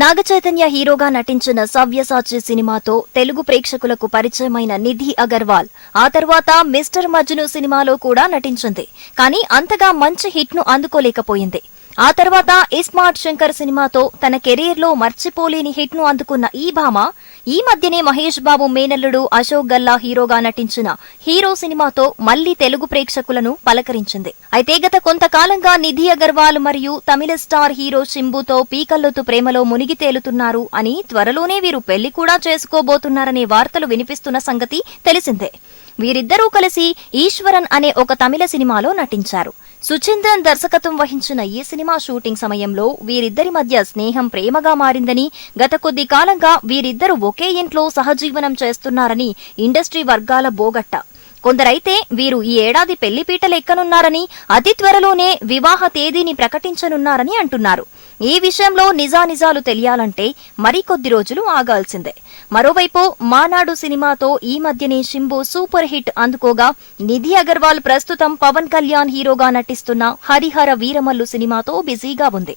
నాగచైతన్య హీరోగా నటించిన సవ్యసాచి సినిమాతో తెలుగు ప్రేక్షకులకు పరిచయమైన నిధి అగర్వాల్ ఆ తర్వాత మిస్టర్ మజ్ను సినిమాలో కూడా నటించింది. కానీ అంతగా మంచి హిట్ ను అందుకోలేకపోయింది. ఆ తర్వాత ఇస్మార్ట్ శంకర్ సినిమాతో తన కెరీర్ లో మర్చిపోలేని హిట్ ను అందుకున్న ఈ భామ ఈ మధ్యనే మహేష్ బాబు మేనల్లుడు అశోక్ గల్లా హీరోగా నటించిన హీరో సినిమాతో మళ్లీ తెలుగు ప్రేక్షకులను పలకరించింది. అయితే గత కొంతకాలంగా నిధి అగర్వాల్ మరియు తమిళ స్టార్ హీరో శింబుతో పీకల్లోతు ప్రేమలో మునిగి తేలుతున్నారు అని, త్వరలోనే వీరు పెళ్లి కూడా చేసుకోబోతున్నారనే వార్తలు వినిపిస్తున్న సంగతి తెలిసిందే. వీరిద్దరూ కలిసి ఈశ్వరన్ అనే ఒక తమిళ సినిమాలో నటించారు. సుచిందన్ దర్శకత్వం వహించిన ఈ సినిమా షూటింగ్ సమయంలో వీరిద్దరి మధ్య స్నేహం ప్రేమగా మారిందని, గత కొద్ది కాలంగా వీరిద్దరూ ఒకే ఇంట్లో సహజీవనం చేస్తున్నారని ఇండస్ట్రీ వర్గాల బోగట్ట. కొందరైతే వీరు ఈ ఏడాది పెళ్లిపీటలు ఎక్కనున్నారని, అతి త్వరలోనే వివాహ తేదీని ప్రకటించనున్నారని అంటున్నారు. ఈ విషయంలో నిజానిజాలు తెలియాలంటే మరికొద్ది రోజులు ఆగాల్సిందే. మరోవైపు మానాడు సినిమాతో ఈ మధ్యనే శింబు సూపర్ హిట్ అందుకోగా, నిధి అగర్వాల్ ప్రస్తుతం పవన్ కళ్యాణ్ హీరోగా నటిస్తున్న హరిహర వీరమల్లు సినిమాతో బిజీగా ఉంది.